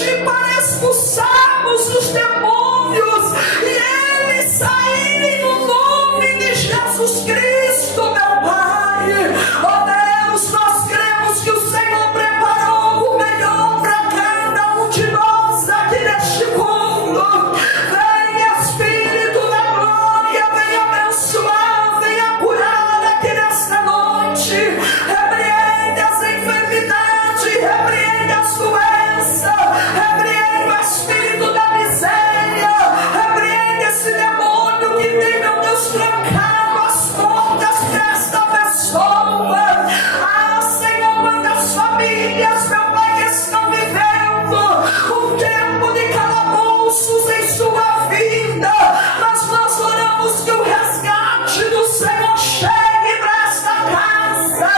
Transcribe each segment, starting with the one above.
poder para expulsarmos os demônios e eles saírem no nome de Jesus Cristo, meu Pai. Ó Deus, nós cremos que o Senhor preparou o melhor para cada um de nós aqui neste mundo. Venha, Espírito da glória, venha abençoar, venha curar aqui nesta noite. Repreende as enfermidades, repreende as doenças, repreende o espírito da miséria, repreende esse demônio que tem, meu Deus, trancado as portas desta pessoa. Ah, Senhor, quantas famílias, meu Pai, que estão vivendo um tempo de calabouços em sua vida, mas nós oramos que o resgate do Senhor chegue para esta casa.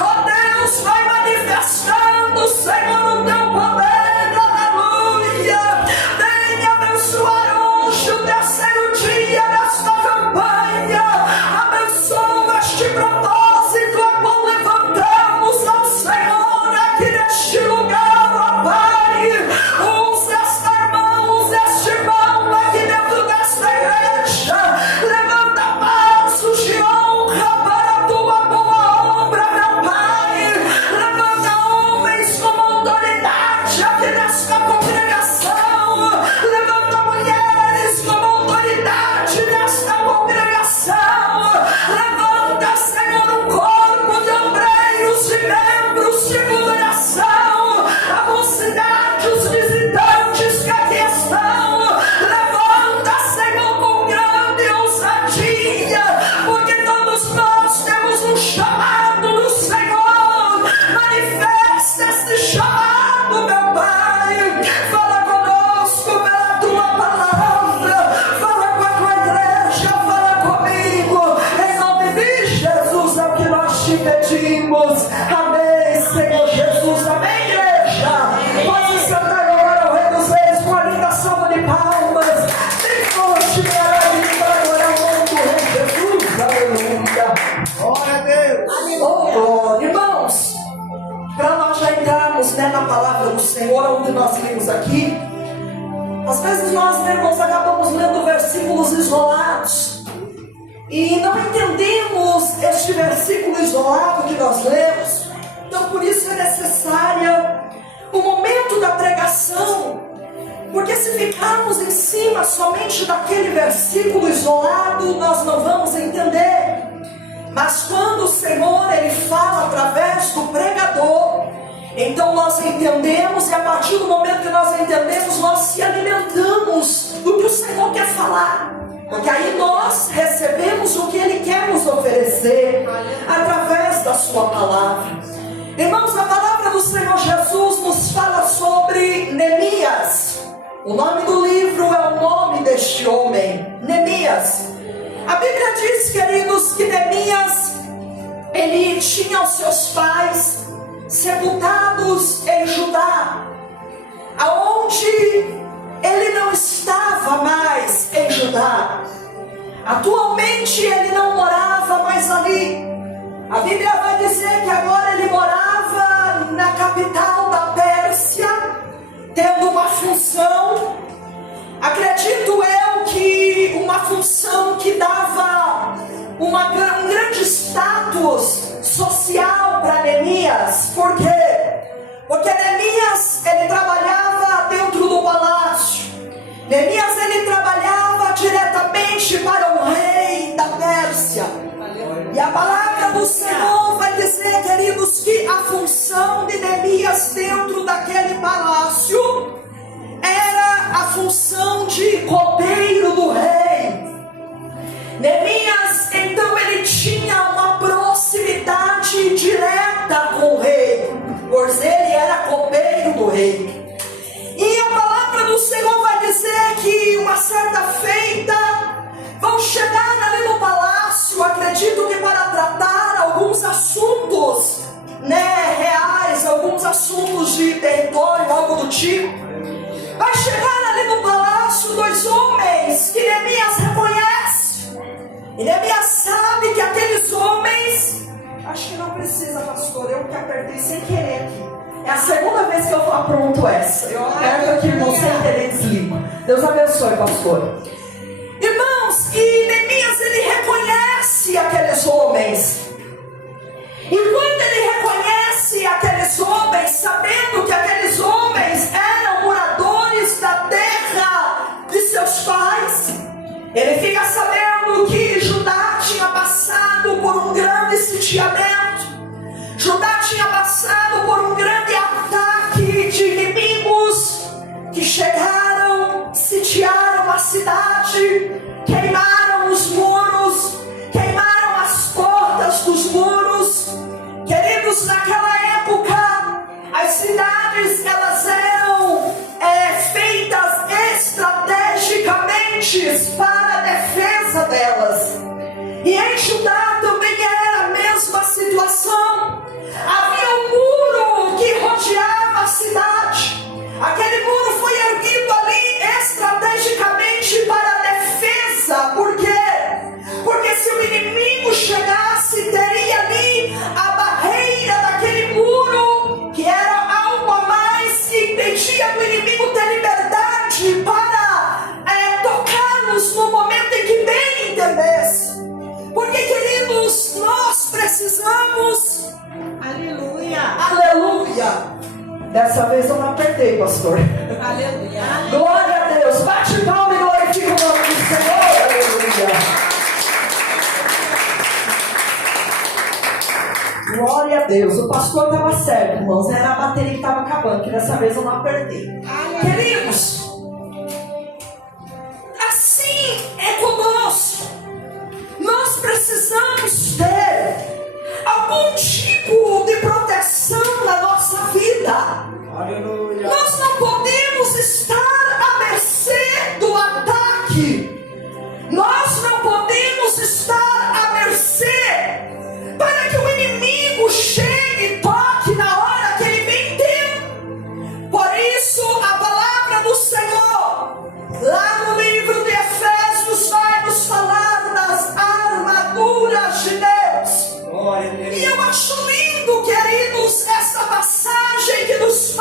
Ó Deus, vai manifestando, Senhor, o teu poder, aleluia. Venha abençoar hoje o terceiro dia desta campanha. Abençoa este propósito a qual levantamos ao Senhor aqui neste lugar, ó Pai. Usa esta irmã, usa este irmão aqui dentro desta igreja. Levanta passos de honra para a tua boa obra, meu Pai. Levanta homens com autoridade aqui nesta congregação. Levanta mulheres com autoridade nesta congregação. Levanta, Senhor, um corpo de obreiros e membros de oração. A mocidade, os visitantes que aqui estão. Levanta, Senhor, com grande ousadia, porque todos nós temos um chamado do Senhor. Manifesta este chamado, meu Pai. Fala conosco pela tua palavra. Fala com a tua igreja, fala comigo. Em nome de Jesus é o que nós te pedimos. Amém, Senhor Jesus. Amém, igreja. Pode sentar agora ao Rei dos Reis com a linda salva de palmas. Bem forte, minha alegria, para adorar o nome do Rei Jesus. Aleluia. Glória a Deus. Oh, glória. Irmãos, para nós já entrarmos na palavra do Senhor, onde nós lemos aqui, às vezes nós, irmãos, acabamos lendo versículos isolados e não entendemos este versículo isolado que nós lemos. Então por isso é necessária o momento da pregação, porque se ficarmos em cima somente daquele versículo isolado, nós não vamos entender. Mas quando o Senhor ele fala através do pregador, então nós entendemos, e a partir do momento que nós entendemos, nós se alimentamos do que o Senhor quer falar, porque aí nós recebemos o que Ele quer nos oferecer através da sua palavra. Irmãos, a palavra do Senhor Jesus nos fala sobre Neemias. O nome do livro é o nome deste homem, Neemias. A Bíblia diz, queridos, que Neemias, ele tinha os seus pais sepultados em Judá, aonde ele não estava mais em Judá. Atualmente ele não morava mais ali. A Bíblia vai dizer que agora ele morava na capital da Pérsia, tendo uma função, acredito eu que uma função que dava um grande status social para Neemias. Por quê? Porque Neemias ele trabalhava dentro do palácio. Neemias ele trabalhava diretamente para o rei da Pérsia. E a palavra do Senhor vai dizer, queridos, que a função de Neemias dentro daquele palácio era a função de copeiro do rei. Neemias, então, ele tinha uma proximidade direta com o rei, pois ele era copeiro do rei. E a palavra do Senhor vai dizer que uma certa feita vão chegar ali no palácio, acredito que para tratar alguns assuntos reais, alguns assuntos de território, algo do tipo. Vai chegar ali no palácio dois homens que Neemias reconhece. E Neemias sabe que aqueles homens, acho que não precisa, pastor, eu que apertei sem querer aqui. É a segunda vez que eu apronto essa. Eu aperto aqui, irmão, sem entender e desligo. Deus abençoe, pastor. Irmãos, e Neemias, ele reconhece aqueles homens. E quando ele reconhece aqueles homens, sabendo que aqueles homens eram moradores da terra de seus pais, ele fica sabendo que Judá tinha passado por um grande sitiamento. Judá tinha passado por um grande ataque de inimigos que chegaram, sitiaram a cidade, queimaram os muros, queimaram as portas dos muros. Queridos, naquela época, as cidades elas eram feitas estrategicamente para a defesa delas. E em Judá também era a mesma situação. Havia um muro que rodeava a cidade. Aquele muro foi erguido ali estrategicamente para a defesa. Por quê? Porque se o inimigo chegasse, teria ali a barreira daquele muro, que era algo a mais que impedia do inimigo ter liberdade para tocar-nos no momento em que bem entendesse. Porque, queridos, nós precisamos. Aleluia. Aleluia. Dessa vez eu não apertei, pastor. Aleluia. Glória a Deus. Bate palma e glorifica o nome do Senhor. Aleluia. Glória a Deus. O pastor estava certo, irmãos. Era a bateria que estava acabando, que dessa vez eu não apertei. Queridos, assim é conosco. Nós precisamos ter algum tipo de proteção na nossa vida. Aleluia. Nós não podemos estar à mercê do ataque. Nós não podemos estar à mercê para que o inimigo chegue e toque na hora que ele bem tem. Por isso a palavra do Senhor, lá no livro de Efésios, vai nos falar das armaduras de Deus. Glória a Deus. E eu acho lindo, queridos, essa passagem que nos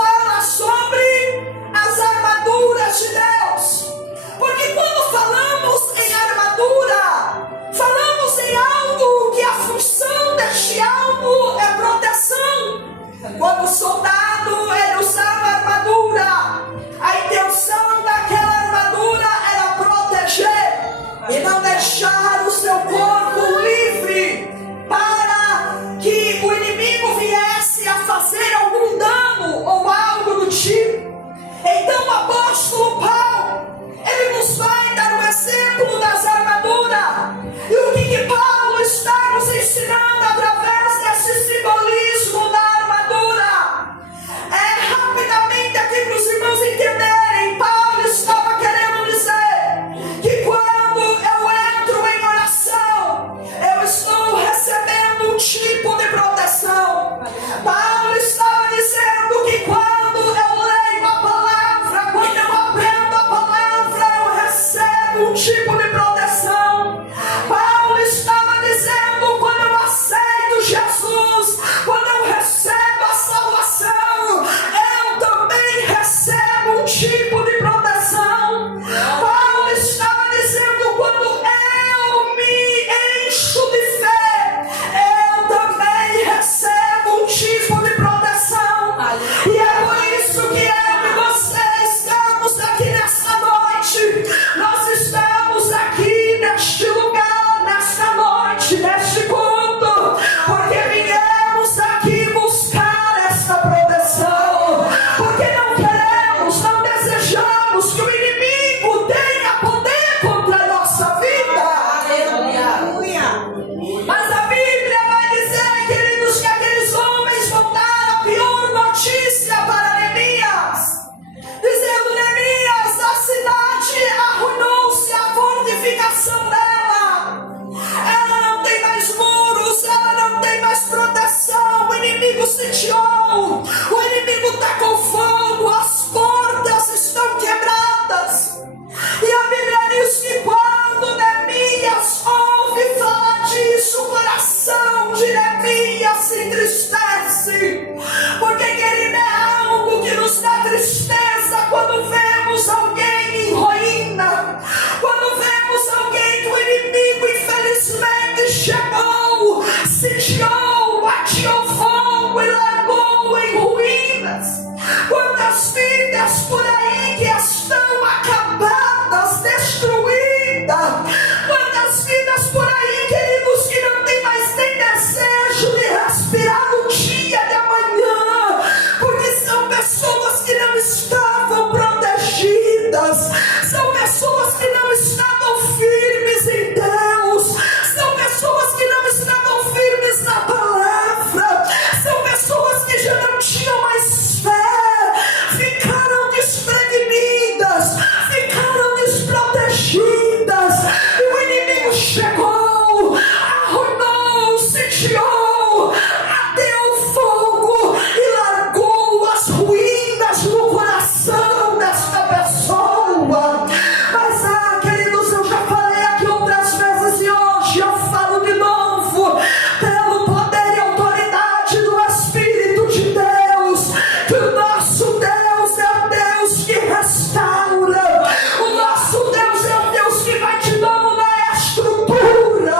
que o nosso Deus é o Deus que restaura. O nosso Deus é o Deus que vai te dando na estrutura.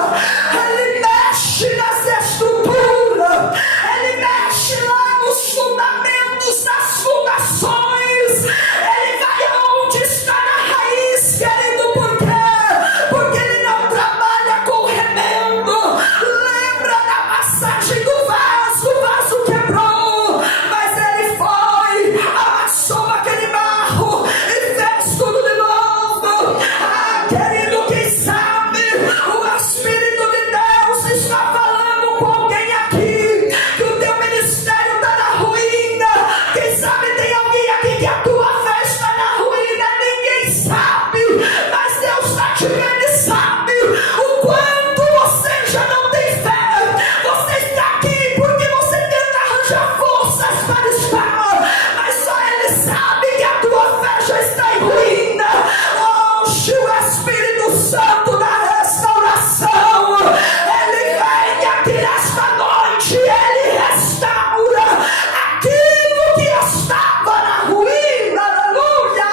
Ele mexe nas estruturas. Ele mexe lá nos fundamentos das fundações. Ele vai aonde está na raiz, querido. Por quê? Porque ele não trabalha com remendo. Lembra da passagem do vaso? O vaso quebrou, mas ele foi, amassou aquele barro e fez tudo de novo. Querido, quem sabe o Espírito de Deus está falando com alguém aqui que o teu ministério está na ruína. Quem sabe tem alguém aqui que a tua fé está na ruína. Ninguém sabe, mas Deus está te vendo e sabe o quanto você já não tem fé. Você está aqui porque você tenta arranjar forças para estar, mas só Ele sabe que a tua fé já está em ruína. Hoje o Espírito Santo da restauração, Ele vem aqui nesta noite, Ele restaura aquilo que estava na ruína. Aleluia!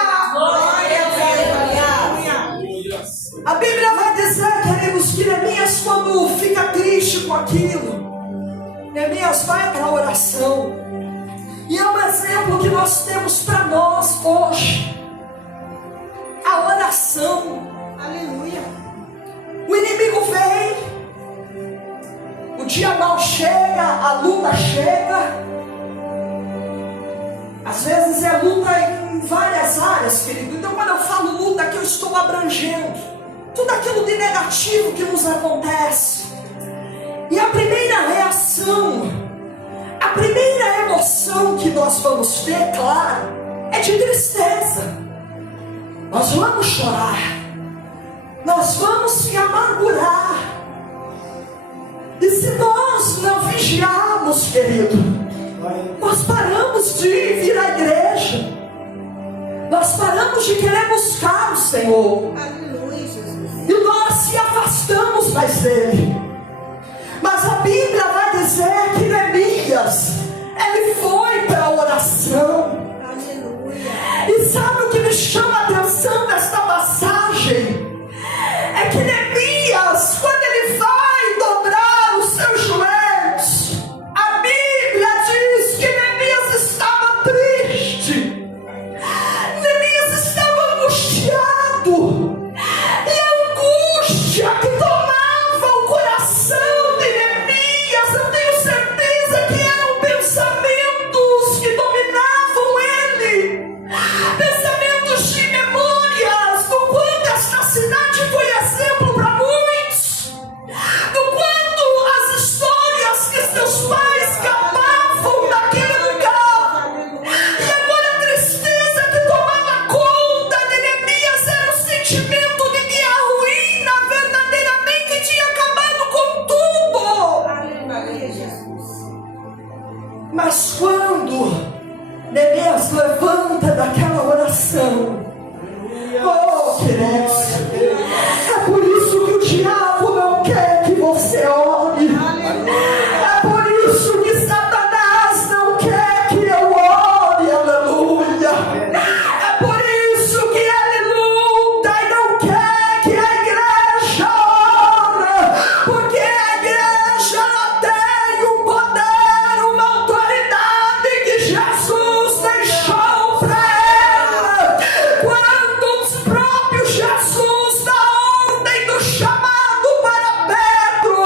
Aleluia. A Bíblia vai dizer, queridos, que Neemias, quando fica triste com aquilo, Neemias vai para a oração. E é um exemplo que nós temos para nós hoje. A oração. Aleluia. O inimigo vem, o dia mal chega, a luta chega. Às vezes é luta em várias áreas, querido. Então quando eu falo luta aqui, eu estou abrangendo tudo aquilo de negativo que nos acontece. E a primeira reação, a primeira emoção que nós vamos ter, claro, é de tristeza. Nós vamos chorar, nós vamos se amargurar. E se nós não vigiarmos, querido, nós paramos de vir à igreja, nós paramos de querer buscar o Senhor, Aleluia, Jesus. e nós se afastamos mais dele. Mas a Bíblia vai dizer que Neemias, ele foi para a oração. Aleluia. E sabe o que me chama a atenção desta passagem? É que Neemias, quando ele vai dobrar os seus joelhos, a Bíblia diz que Neemias estava triste, Neemias estava angustiado. E a angústia que tomava o coração de Neemias, eu tenho certeza que eram pensamentos que dominavam ele. Pensamentos de memórias do quanto esta cidade foi exemplo para muitos, do quanto as histórias que seus pais cavavam naquele lugar. E agora a tristeza que tomava conta de Neemias era o sentimento de que a ruína verdadeiramente tinha acabado com tudo. Aleluia, Jesus. Mas quando Neemias levanta daquela oração, oh, queridos, é por isso que o diabo não quer que você ore. É por isso que Satanás não quer que eu ore. Aleluia. É por isso que ele luta e não quer que a igreja ore, porque a igreja ela tem um poder, uma autoridade que Jesus deixou para ela. Quando os próprios Jesus dá ordem do chamado para Pedro,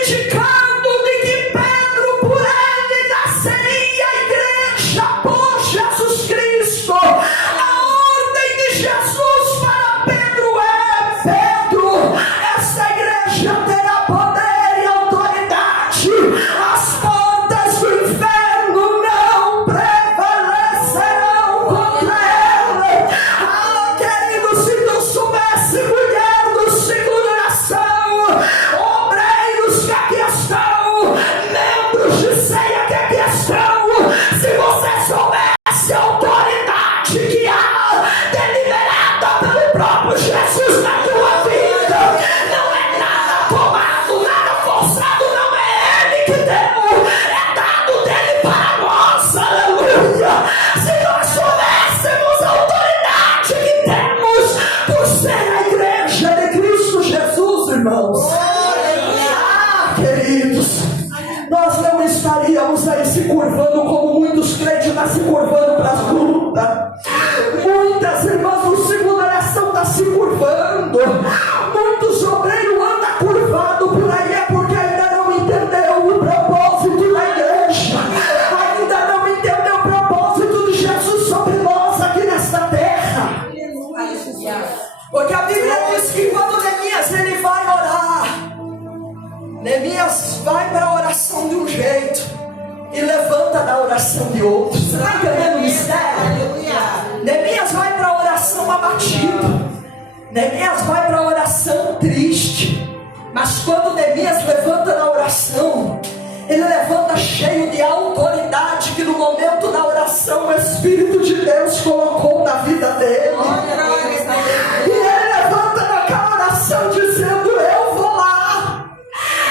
indicando de que Pedro por ele nasceria a igreja por Jesus Cristo. A ordem de Jesus para Pedro é: Pedro, essa igreja terá poder e autoridade. As portas do inferno não prevalecerão contra ela. Ah, querido, se tu soubesse, mulher do ciclo de oração, obreiros que aqui estão, membros de ceia que aqui estão, se você soubesse a autoridade muitas irmãs, o segundo oração está se curvando. Muitos obreiros andam curvado por aí, é porque ainda não entendeu o propósito da igreja. Ainda não entendeu o propósito de Jesus sobre nós aqui nesta terra. Porque a Bíblia diz que quando Neemias ele vai orar, Neemias vai para a oração de um jeito e levanta da oração de outro. Você está entendendo o mistério? Neemias vai para a oração abatido, Neemias vai para a oração triste. Mas quando Neemias levanta na oração, ele levanta cheio de autoridade que no momento da oração o Espírito de Deus colocou na vida dele. E ele levanta naquela oração dizendo: eu vou lá,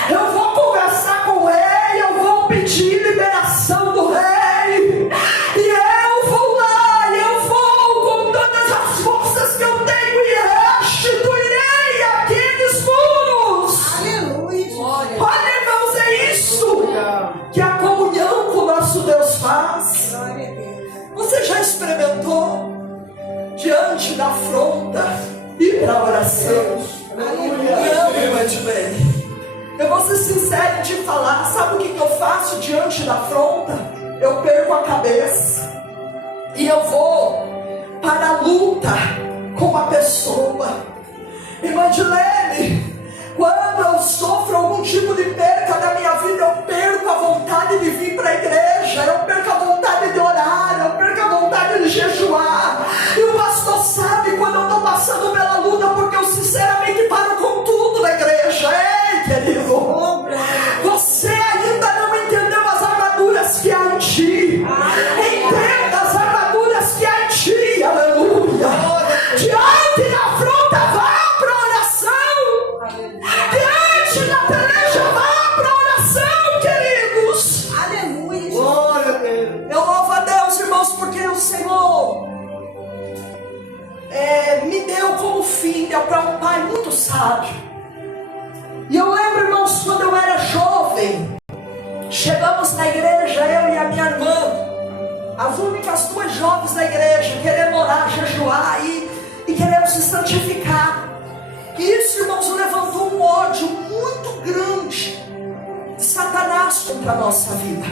eu vou conversar com o rei, eu vou pedir liberação do rei, e eu vou lá, e eu vou com todas as forças que eu tenho e restituirei aqueles muros. Olha, irmãos, é isso que a comunhão com o nosso Deus faz. Você já experimentou diante da afronta ir para a oração? Não, irmã de bem, eu vou ser sincero em te falar. Sabe o que eu faço diante da afronta? Eu perco a cabeça e eu vou para a luta com a pessoa. Irmã de Lene, quando eu sofro algum tipo de perca da minha vida, eu perco a vontade de vir para a igreja, eu perco a vontade de orar, eu perco a vontade de jejuar. E o pastor sabe quando eu estou passando pela luta, porque eu sinceramente paro com tudo na igreja. Ei, querido, você ainda não entendeu as armaduras que há em ti. Entenda as armaduras que há em ti, aleluia. Diante da afronta, vá para a oração. Diante da peleja, vá para a oração, queridos. Aleluia. Glória a Deus. Eu louvo a Deus, irmãos, porque o Senhor me deu como filha para um pai muito sábio. E eu lembro, irmãos, quando eu era jovem, chegamos na igreja, eu e a minha irmã, as únicas duas jovens da igreja, querendo orar, jejuar e querendo se santificar. E isso, irmãos, levantou um ódio muito grande de Satanás contra a nossa vida.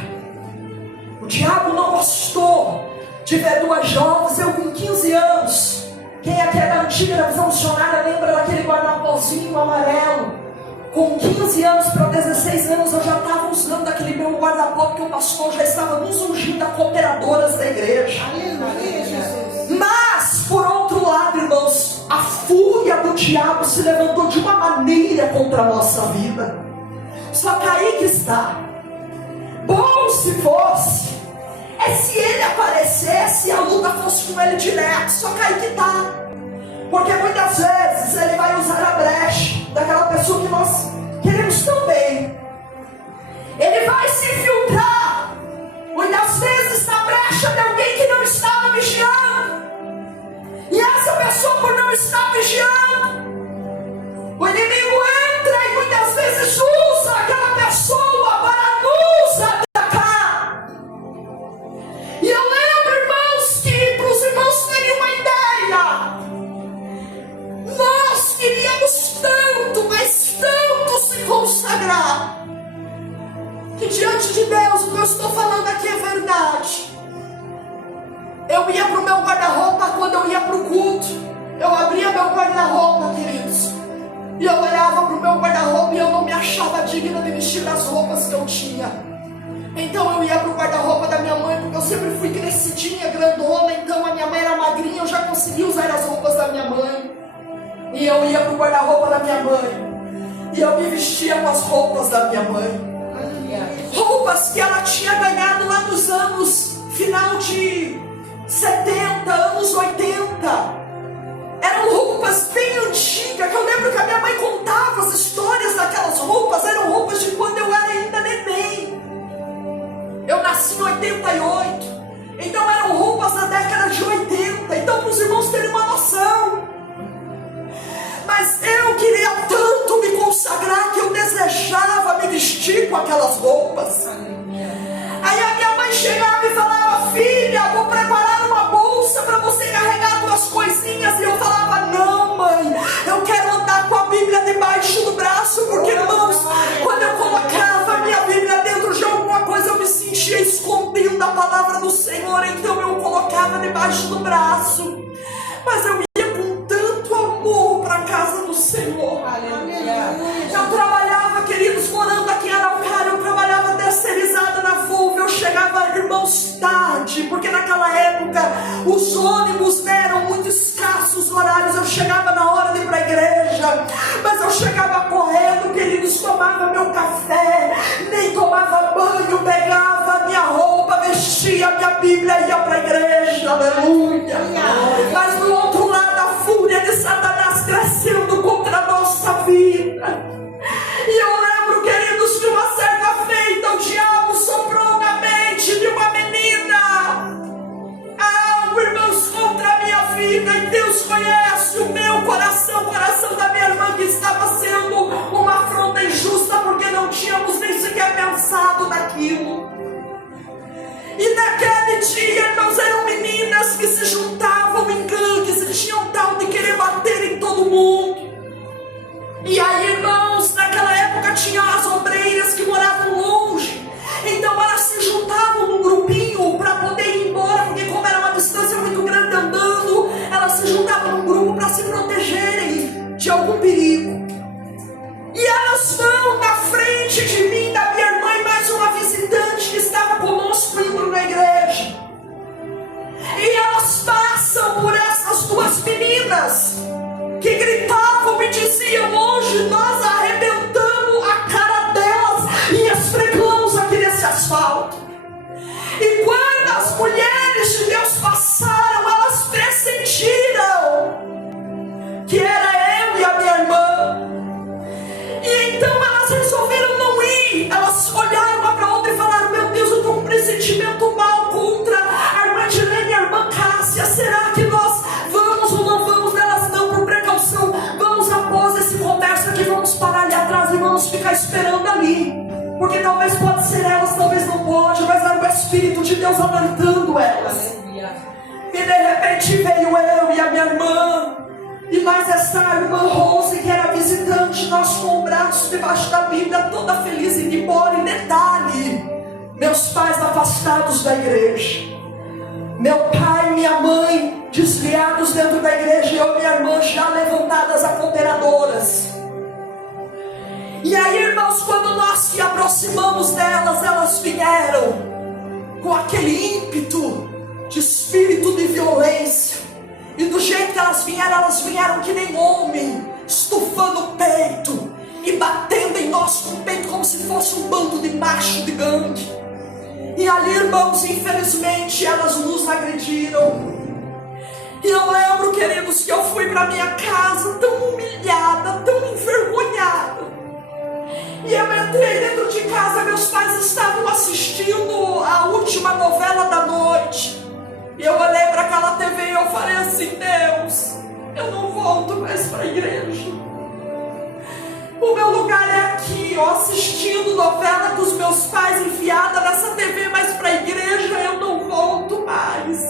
O diabo não gostou de ver duas jovens, eu com 15 anos. Quem aqui é da antiga da visão missionária lembra daquele guarda-pozinho amarelo? Com 15 anos para 16 anos eu já estava usando aquele meu guarda-pó, porque o pastor já estava nos ungindo a cooperadoras da igreja. Aleluia, Jesus. Mas, por outro lado, irmãos, a fúria do diabo se levantou de uma maneira contra a nossa vida. Só que aí que está. Bom se fosse, se ele aparecesse e a luta fosse com ele direto. Só que aí que está. Porque muitas vezes ele vai usar a brecha daquela pessoa que nós queremos tão bem. Ele vai se infiltrar, muitas vezes, na brecha de alguém que não estava vigiando. E essa pessoa, por não estar vigiando, o inimigo entra e muitas vezes usa aquela pessoa para nos atacar. E eu lembro, irmãos, que para os irmãos terem uma ideia, nós queríamos tanto, mas tanto se consagrar, que diante de Deus, o que eu estou falando aqui é verdade. Eu ia para o meu guarda-roupa quando eu ia para o culto. Eu abria meu guarda-roupa, queridos, e eu olhava para o meu guarda-roupa e eu não me achava digna de vestir as roupas que eu tinha. Então eu ia para o guarda-roupa da minha mãe, porque eu sempre fui crescidinha, grandona. Então a minha mãe era magrinha, eu já conseguia usar as roupas da minha mãe. E eu ia para o guarda-roupa da minha mãe, e eu me vestia com as roupas da minha mãe. Roupas que ela tinha ganhado lá nos anos final de 70, anos 80. Eram roupas bem antigas, que eu lembro que a minha mãe contava as histórias daquelas roupas. Eram roupas de quando eu era ainda neném. Eu nasci em 88. Então eram roupas da década de 80. Então, para os irmãos terem uma noção. Mas eu queria tanto me consagrar que eu desejava me vestir com aquelas roupas. Aí a minha mãe chegava e falava: filha, vou preparar uma bolsa para você carregar suas debaixo do braço. Mas eu ia com tanto amor para a casa do Senhor. Eu trabalhava, queridos, morando aqui em Araucária, eu trabalhava terceirizada na Volvo. Eu chegava, irmãos, tarde, porque naquela época os ônibus eram muito escassos horários. Eu chegava na hora de ir para a igreja, mas eu chegava correndo, queridos, tomava meu café, nem tomava banho, pegava a minha roupa, vestia a minha Bíblia e ia para a igreja. Aleluia. Mas do outro lado, a fúria de Satanás crescendo contra a nossa vida. E eu lembro, queridos, de uma certa feita, o diabo soprou na mente de uma menina algo, irmãos, contra a minha vida. E Deus conhece o meu coração, o coração da minha irmã, que estava sendo uma afronta injusta, porque não tínhamos nem sequer pensado naquilo. E naquele dia, irmãos, eram meninas que se juntavam em gangues e tinham tal de querer bater em todo mundo. E aí, irmãos, naquela época tinha as obreiras que moravam longe. Então elas se juntavam num grupinho para poder ir embora, porque como era uma distância muito grande andando, elas se juntavam num grupo para se protegerem de algum perigo. E elas vão na frente de mim, da minha irmã e mais uma visitante que estava conosco indo na igreja. E elas passam por essas duas meninas que gritavam e diziam: hoje nós arrebentamos a cara delas e esfregamos aqui nesse asfalto. E quando as mulheres de Deus passaram, elas pressentiram que era eu e a minha irmã. E então elas resolveram não ir. Elas olharam uma para a outra e falaram: meu Deus, eu estou com um pressentimento mal contra a irmã Dilene e a irmã Cássia. Será que nós vamos ou não vamos? Elas não, por precaução, vamos após esse conversa aqui, vamos parar ali atrás e vamos ficar esperando ali, porque talvez pode ser elas, talvez não pode, mas era o Espírito de Deus alertando elas. E de repente veio eu e a minha irmã e mais essa irmã Rose, que era visitante, nós com o braço debaixo da Bíblia, toda feliz e indo embora. Em detalhe, meus pais afastados da igreja, meu pai e minha mãe desviados dentro da igreja, e eu e minha irmã já levantadas a cooperadoras. E aí, irmãos, quando nós se aproximamos delas, elas vieram com aquele ímpeto de espírito de violência. E do jeito que elas vieram que nem homem, estufando o peito e batendo em nós com o peito como se fosse um bando de macho de gangue. E ali, irmãos, infelizmente elas nos agrediram. E eu lembro, queridos, que eu fui para minha casa tão humilhada, tão envergonhada. E eu entrei dentro de casa, meus pais estavam assistindo a última novela da noite. E eu olhei para aquela TV e eu falei assim: Deus, eu não volto mais para a igreja. O meu lugar é aqui, ó, assistindo novela dos meus pais enfiada nessa TV, mas para a igreja eu não volto mais.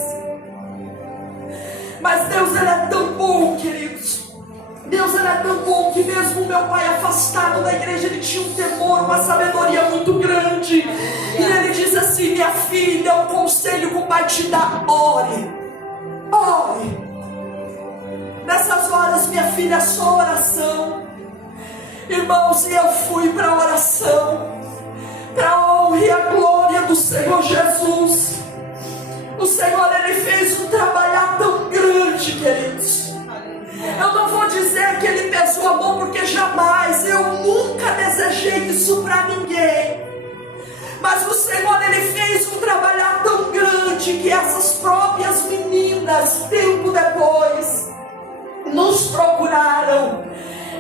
Mas Deus, Ele é tão bom, queridos. Deus, Ele é tão bom que mesmo o meu pai afastado da igreja, ele tinha um temor, uma sabedoria muito grande. E ele diz assim: minha filha, o conselho que o pai te dá, ore. Ore. Nessas horas, minha filha, é só oração. Irmãos, e eu fui para a oração, para a honra e a glória do Senhor Jesus. O Senhor, Ele fez um trabalhar tão grande, queridos. Eu não vou dizer que Ele pesou a mão, porque jamais, eu nunca desejei isso para ninguém. Mas o Senhor, Ele fez um trabalhar tão grande que essas próprias meninas, tempo depois, nos procuraram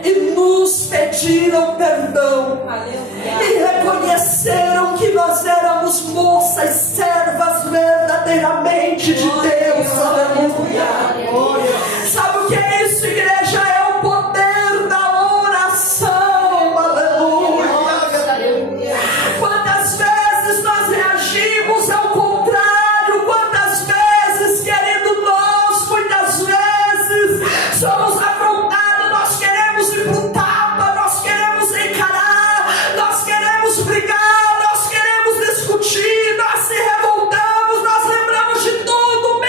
e nos pediram perdão. Aleluia. E reconheceram que nós éramos moças, servas verdadeiramente de Deus. Aleluia. Sabe o que é isso, igreja? É o poder da oração. Aleluia. Quantas vezes nós reagimos ao contrário? Quantas vezes, querido, nós muitas vezes somos afrontados, nós queremos ir pro tapa, nós queremos encarar, nós queremos brigar, nós queremos discutir, nós se revoltamos, nós lembramos de tudo,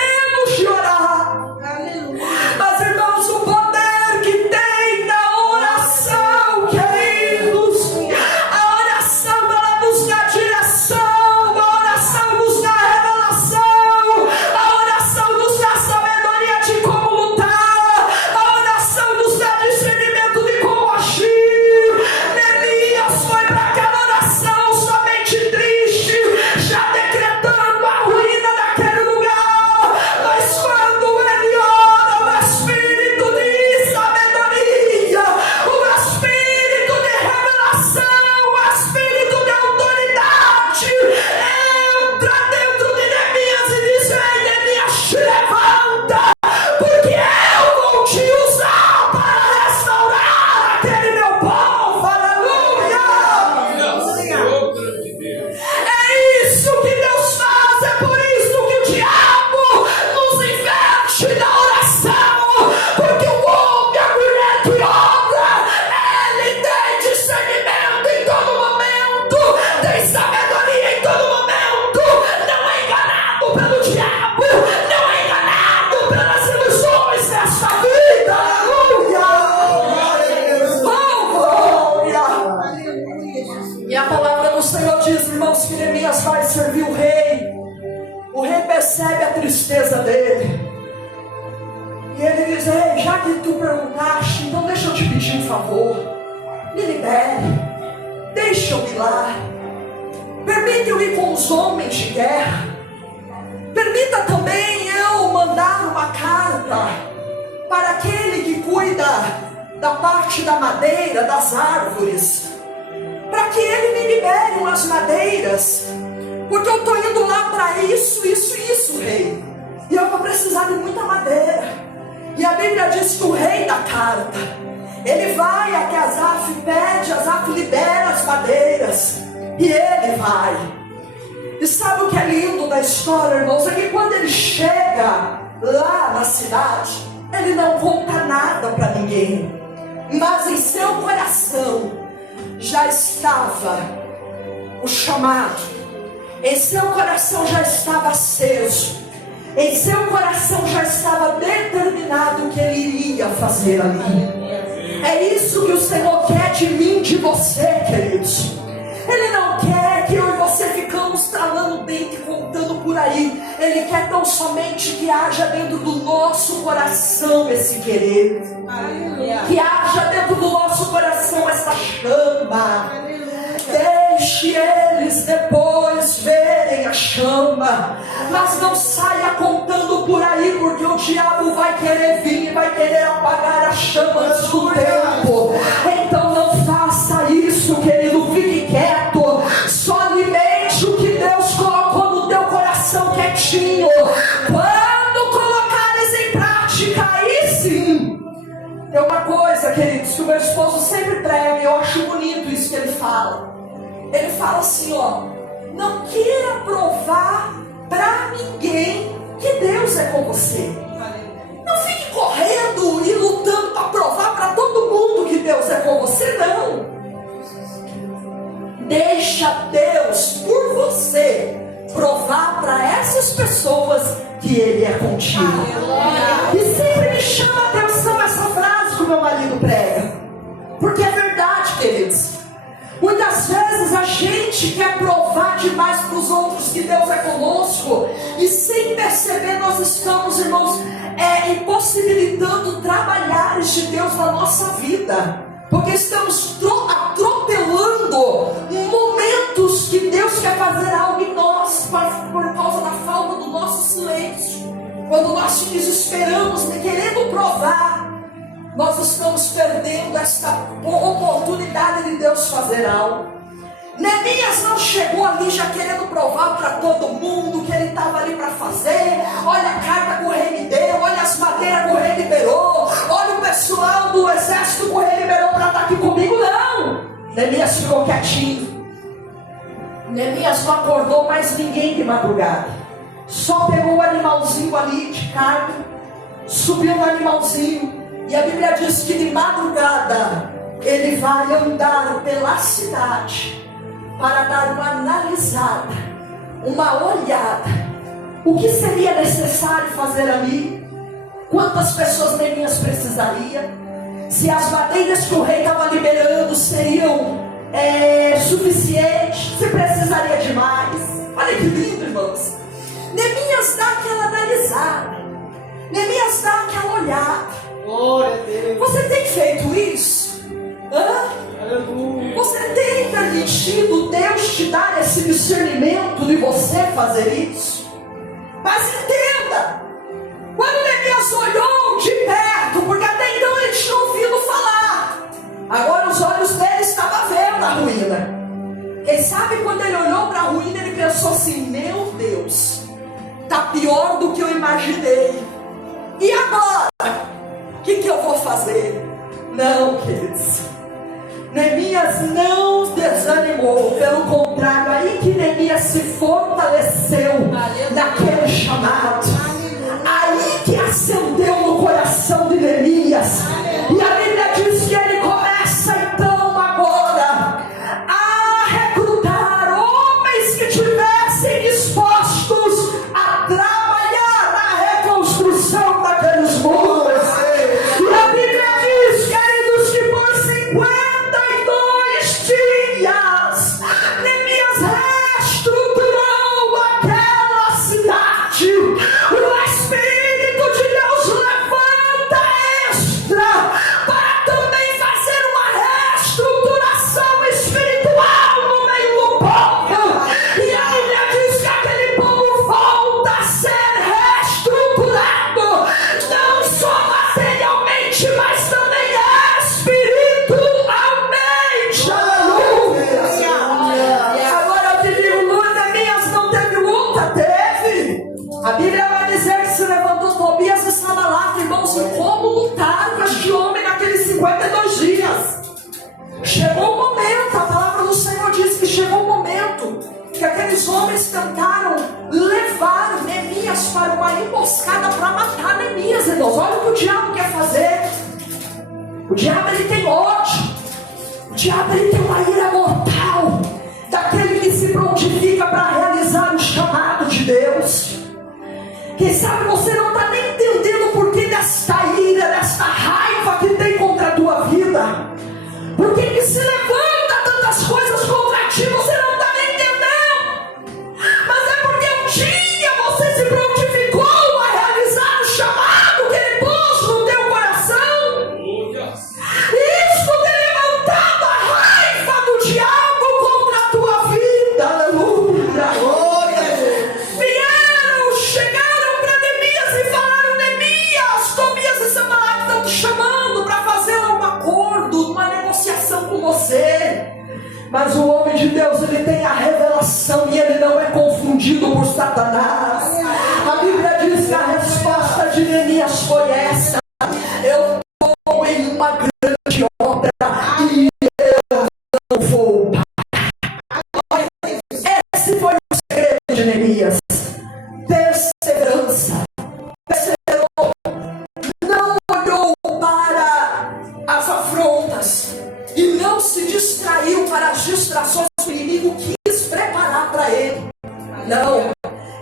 Neemias vai servir o rei percebe a tristeza dele, e ele diz: ei, já que tu perguntaste, então deixa eu te pedir um favor, me libere, deixa eu ir lá, permita eu ir com os homens de guerra, permita também eu mandar uma carta para aquele que cuida da parte da madeira, das árvores, para que ele me libere umas madeiras, porque eu estou indo lá para isso, rei, e eu vou precisar de muita madeira. E a Bíblia diz que o rei da carta, ele vai até Asaf, pede, Asaf libera as madeiras, e ele vai. E sabe o que é lindo da história, irmãos? É que quando ele chega lá na cidade, ele não conta nada para ninguém, mas em seu coração já estava o chamado, em seu coração já estava aceso, em seu coração já estava determinado o que ele iria fazer ali. É isso que o Senhor quer de mim, de você, queridos. Ele não quer que eu e você ficamos tralando dentro e contando por aí. Ele quer tão somente que haja dentro do nosso coração esse querer, que haja dentro do nosso coração essa chama. Deixe eles depois verem a chama, mas não saia contando por aí, porque o diabo vai querer vir e vai querer apagar a chama antes do tempo. Então não faça isso, querido, fique quieto, só alimente o que Deus colocou no teu coração quietinho. Quando colocares em prática, aí sim. Tem uma coisa, queridos, que o meu esposo sempre prega, e eu acho bonito isso que ele fala. Ele fala assim, ó: não queira provar para ninguém que Deus é com você. Não fique correndo e lutando para provar para todo mundo que Deus é com você, não. Deixa Deus por você provar para essas pessoas que Ele é contigo. E sempre me chama a atenção essa frase que o meu marido prega, porque é verdade, queridos. Muitas vezes a gente quer provar demais para os outros que Deus é conosco, e sem perceber nós estamos, irmãos, impossibilitando trabalhares de Deus na nossa vida, porque estamos atropelando momentos que Deus quer fazer algo em nós, por causa da falta do nosso silêncio. Quando nós nos desesperamos, querendo provar, nós estamos perdendo esta oportunidade de Deus fazer algo. Neemias não chegou ali já querendo provar para todo mundo que ele estava ali para fazer. Olha a carta que o rei me deu, olha as madeiras que o rei liberou, olha o pessoal do exército que o rei liberou para estar aqui comigo. Não, Neemias ficou quietinho. Neemias não acordou mais ninguém de madrugada, só pegou o animalzinho ali de carne, subiu no animalzinho. E a Bíblia diz que de madrugada ele vai andar pela cidade para dar uma analisada, uma olhada. O que seria necessário fazer ali? Quantas pessoas Neemias precisaria? Se as madeiras que o rei estava liberando seriam suficientes? Se precisaria de mais? Olha que lindo, irmãos. Neemias dá aquela analisada, Neemias dá aquela olhada. Você tem feito isso? Você tem permitido Deus te dar esse discernimento de você fazer isso? Mas entenda, quando Neemias olhou de perto, porque até então ele tinha ouvido falar, agora os olhos dele estavam vendo a ruína. Quem sabe quando ele olhou para a ruína, ele pensou assim: meu Deus, está pior do que eu imaginei. E agora? O que eu vou fazer? Não, queridos, Neemias não desanimou, pelo contrário, aí que Neemias se fortaleceu naquele chamado, aí que acendeu no coração de Neemias. E a Bíblia diz que ele começa então agora a recrutar homens que tivessem dispostos a trabalhar na reconstrução daqueles muros. E a Bíblia diz, queridos, que por 52 dias Neemias reestruturou sabe, irmãos, como lutar com este homem naqueles 52 dias. Chegou o momento, a palavra do Senhor diz que chegou o momento que aqueles homens tentaram levar Neemias para uma emboscada para matar Neemias, irmãos. Olha o que o diabo quer fazer. O diabo, ele tem ódio. O diabo, ele tem uma ira mortal daquele que se prontifica para realizar o chamado de Deus. Quem sabe você não está nem entendendo o porquê desta ira, desta raiva que tem contra a tua vida. Por que se levanta tantas coisas contra ti? Você não está nem entendendo. Mas é porque um dia você se prontificou a realizar o chamado que Ele pôs no teu coração. Isso tem levantado a raiva do diabo contra a tua vida. Aleluia. Vieram, chegaram para Neemias e falaram: Neemias, Tobias e Sanbalate estão te chamando para fazer um acordo, uma negociação com você. Mas o homem de Deus, ele tem a revelação e ele não é confundido por Satanás. A Bíblia diz que a resposta de Neemias foi essa: eu estou em uma grande obra e eu não vou parar. Esse foi o segredo de Neemias. Perseverança. Perseverou. Não olhou para as afrontas e não se distraiu para as distrações que o inimigo quis preparar para ele. Não,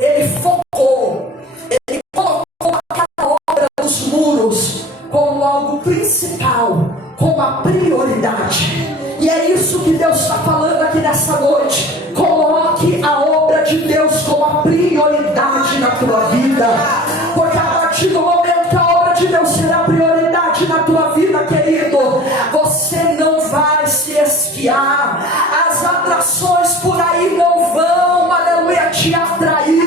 ele focou, ele colocou aquela obra dos muros como algo principal, como a prioridade. E é isso que Deus está falando aqui nessa noite. Coloque a obra de Deus como a prioridade na tua vida, porque a partir do momento que a obra de Deus será prioridade na tua vida, querido, você não vai se esquiar. As atrações por aí não vão, aleluia, te atrair,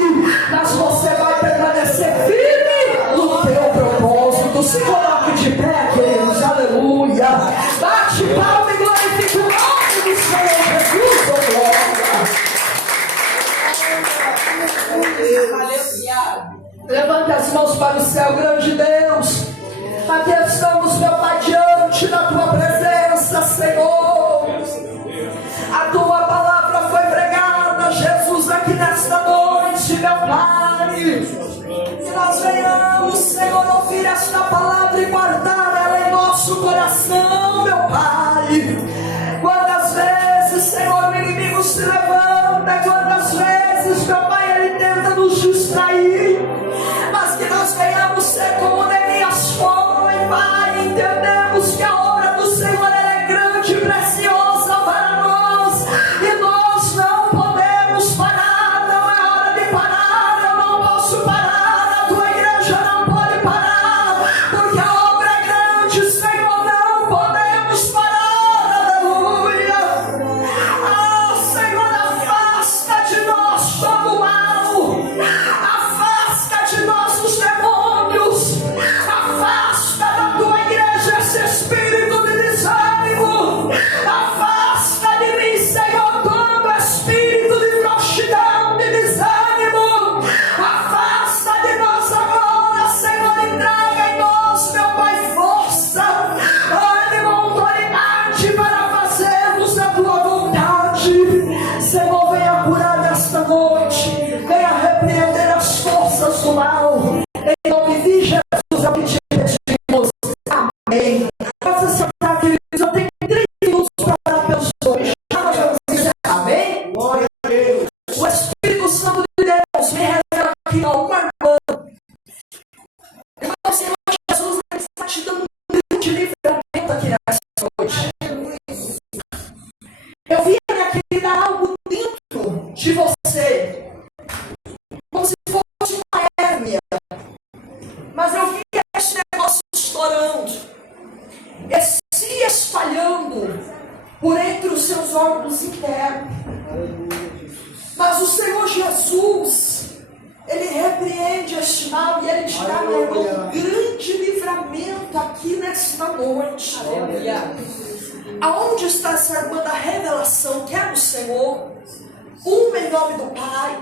mas você vai permanecer firme no teu propósito. Se coloque de pé, queridos, aleluia. Bate palma e glorifique o nome do Senhor Jesus, oh glória. Levante as mãos para o céu, grande Deus. Aqui estamos, meu Pai, diante da tua presença, Senhor. A tua palavra foi pregada, Jesus, aqui nesta noite, meu Pai. Que nós venhamos, Senhor, ouvir esta palavra e guardar ela em nosso coração, meu Pai. Quantas vezes, Senhor, o inimigo se levanta, quantas vezes, meu Pai, ele tenta nos distrair, mas que nós venhamos ser como Neemias foi, Pai. Entendemos que a obra do Senhor, ela é grande e preciosa para nós, e nós não podemos parar. Não é hora de parar, eu não posso parar, a tua igreja não pode parar, porque a obra é grande, Senhor, não podemos parar, aleluia. Ah, Senhor, afasta de nós todo o mal, afasta de nós os demônios, afasta da tua igreja esse espírito de desânimo, afasta de mim, Senhor, todo espírito de frouxidão, de desânimo, afasta de nós agora, Senhor, e traga em nós, meu Pai, força, ânimo, autoridade para fazermos a tua vontade. Senhor, venha curar nesta noite, venha repreender as forças do mal, em nome de Jesus, eu te pedimos, amém. Possa sentar, queridos, eu tenho 3 minutos para orar pelos dois, já nós vamos encerrar, amém? Glória a Deus. O Espírito Santo de Deus me revela aqui a uma irmã. Irmão, o Senhor Jesus está te dando um grande livramento aqui nessa noite. Eu vi, minha querida, algo dentro de você, como se fosse uma hérnia, mas eu vi esse negócio estourando, se espalhando por entre os seus órgãos internos. Mas o Senhor Jesus, Ele repreende este mal e Ele te dá, meu irmão, um grande livramento aqui nesta noite. Aonde está essa irmã da revelação que é do Senhor? 1 em nome do Pai,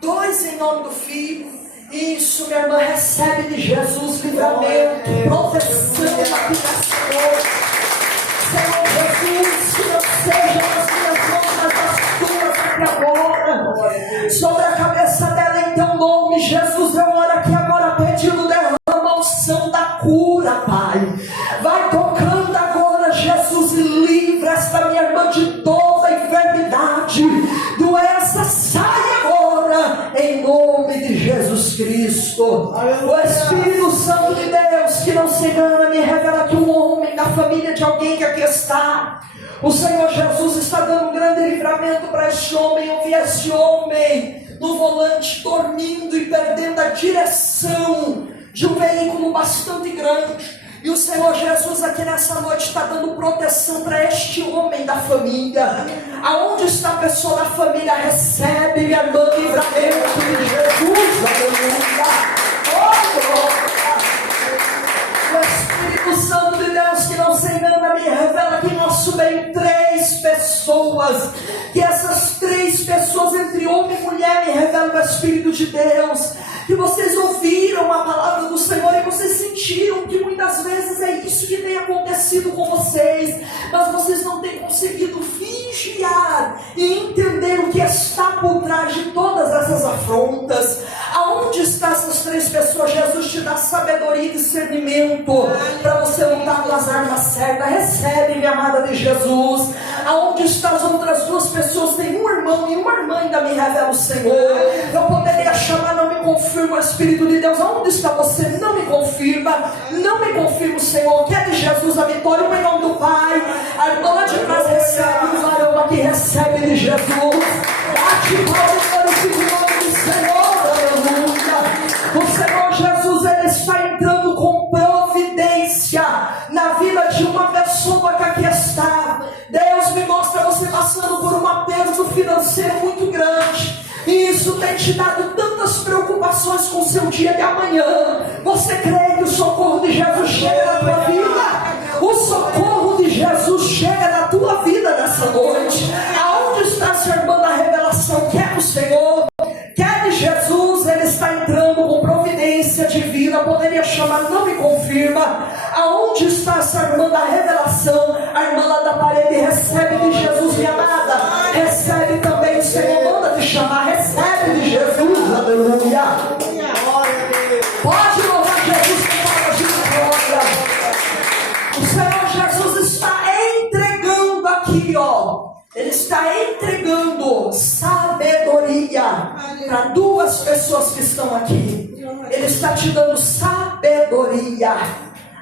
2 em nome do Filho Isso, minha irmã, recebe de Jesus livramento, proteção aqui nessa noite. Senhor Jesus, que não seja nas minhas mãos, mas nas tuas aqui agora. Sobre a cabeça dela, em teu nome, Jesus, eu oro aqui agora pedindo, derrama a unção da cura, Pai. Vai tocando agora, Jesus, e livra esta minha irmã de toda enfermidade, doença, sai agora, em nome de Jesus Cristo. O Espírito Santo de Deus, que não se engana, me revela que um homem da família de alguém que aqui está, o Senhor Jesus está dando um grande livramento para este homem. Eu vi esse homem no volante, dormindo e perdendo a direção de um veículo bastante grande. E o Senhor Jesus aqui nessa noite está dando proteção para este homem da família. Aonde está a pessoa da família, recebe, minha irmã, livramento de Jesus. Aleluia. Oh, glória. O Espírito Santo de Deus, que não se engana, me revela que em nosso meio 3 pessoas. Que essas 3 pessoas, entre homem e mulher, me revelam o Espírito de Deus. Que vocês ouviram a palavra do Senhor e vocês sentiram que muitas vezes é isso que tem acontecido com vocês, mas vocês não têm conseguido vigiar e entender o que está por trás de todas essas afrontas. Aonde estão essas 3 pessoas? Jesus te dá sabedoria e discernimento para você lutar com as armas certas. Recebe, minha amada de Jesus. Aonde estão as outras 2 pessoas? Tem um irmão e uma irmã, ainda me revela o Senhor. Eu poderia chamar, não me confirma o Espírito de Deus. Aonde está você? Não me confirma. Não me confirma o Senhor. Quer de Jesus a vitória, em nome do Pai. A irmã lá de trás recebe, o varão aqui recebe de Jesus. Aqui glorificando o nome do Senhor. O Senhor Jesus, Ele está entrando com providência na vida de uma pessoa que aqui está. Deus me mostra você passando por um aperto financeiro muito grande, e isso tem te dado tantas preocupações com o seu dia de amanhã. Você crê que o socorro de Jesus chega na tua vida? O socorro de Jesus chega na tua vida nessa noite. Aonde está essa irmã da revelação? Quer o Senhor? Quer de Jesus? Ele está entrando com providência divina. Poderia chamar, não me confirma. Aonde está essa irmã da revelação? A irmã lá da parede, recebe de Jesus, minha amada. Recebe também, o Senhor manda te chamar. Recebe de Jesus, aleluia. Pode louvar Jesus com palavras de glória. O Senhor Jesus está entregando aqui, ó. Ele está entregando sabedoria para 2 pessoas que estão aqui. Ele está te dando sabedoria.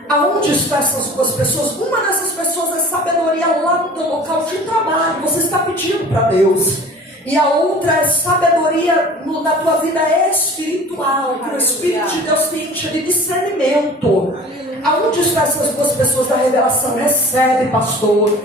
Aonde estão essas 2 pessoas? Uma dessas pessoas é sabedoria lá no teu local de trabalho. Você está pedindo para Deus. E a outra é sabedoria na tua vida espiritual, que o Espírito de Deus te enche de discernimento. Aonde estão essas 2 pessoas da revelação? Recebe, pastor.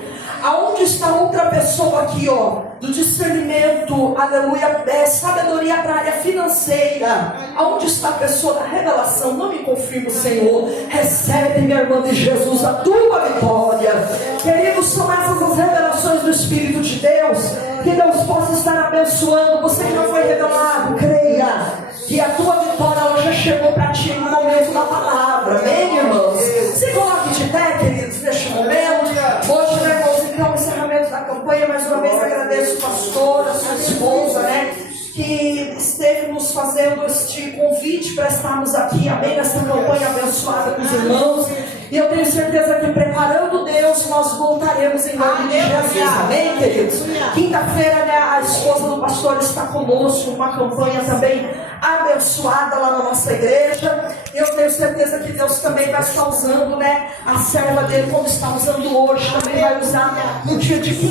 Aonde está outra pessoa aqui, ó, do discernimento, aleluia, sabedoria para a área financeira? Aonde está a pessoa da revelação? Não me confirma o Senhor. Recebe, minha irmã de Jesus, a tua vitória. Queridos, são essas as revelações do Espírito de Deus. Que Deus possa estar abençoando. Você que não foi revelado, creia que a tua vitória ela já chegou para ti no momento da palavra. Amém, irmãos? Se coloque de pé, queridos, neste momento. Hoje, né, irmãos, então, o encerramento da campanha. Mais uma vez agradeço o pastor, a sua esposa, né, que esteve nos fazendo este convite para estarmos aqui, amém, nessa campanha abençoada com os irmãos. E eu tenho certeza que, preparando Deus, nós voltaremos em nome de Jesus, amém, queridos? Quinta-feira, né, a esposa do pastor está conosco, uma campanha também abençoada lá na nossa igreja. Eu tenho certeza que Deus também vai estar usando, né, a serva dele, como está usando hoje, também vai usar no dia de